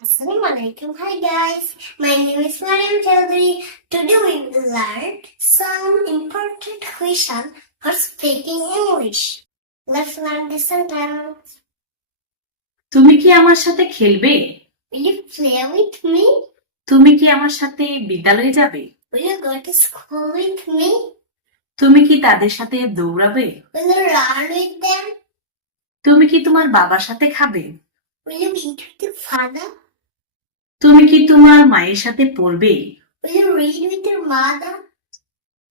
Assalamualaikum. Hi guys, my name is Mariam Chaudhary. Today we will learn some important question for speaking English. Let's learn the sentence. তুমি কি আমার সাথে খেলবে Will you play with me? তুমি কি আমার সাথে বিদ্যালয়ে যাবে Will you go to school with me? তুমি কি তাদের সাথে দৌড়াবে Will you run with them? তুমি কি তোমার বাবার সাথে খাবে Will you eat with your father? তুমি কি তোমার মায়ের সাথে পড়বে?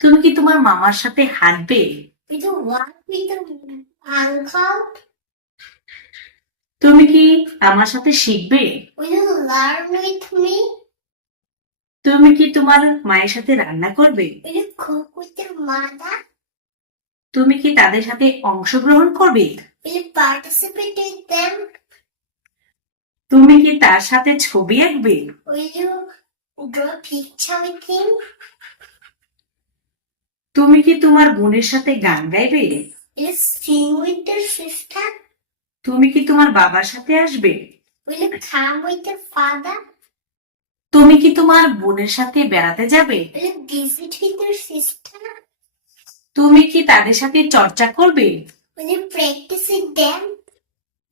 তুমি কি তোমার মামার সাথে হাঁটবে? তুমি কি আমার সাথে শিখবে? তুমি কি তোমার মায়ের সাথে রান্না করবে? তুমি কি তাদের সাথে অংশগ্রহণ করবে? পার্টিসিপেট ইন দেম তুমি কি তার সাথে ছবি আঁকবে? তুমি কি তোমার বোনের সাথে গান গাইবে? তুমি কি তোমার বাবার সাথে আসবে? তুমি কি তোমার বোনের সাথে বেড়াতে যাবে? তুমি কি তাদের সাথে চর্চা করবে? প্র্যাকটিস ইট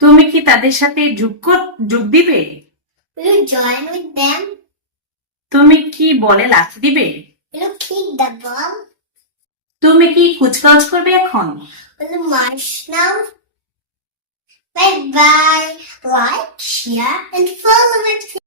তুমি কি তাদের সাথে যোগ যোগ দিবে? তুমি কি বলে লাথি দিবে? তুমি কি কুচকাচ করবে এখন? Bye bye like share and follow my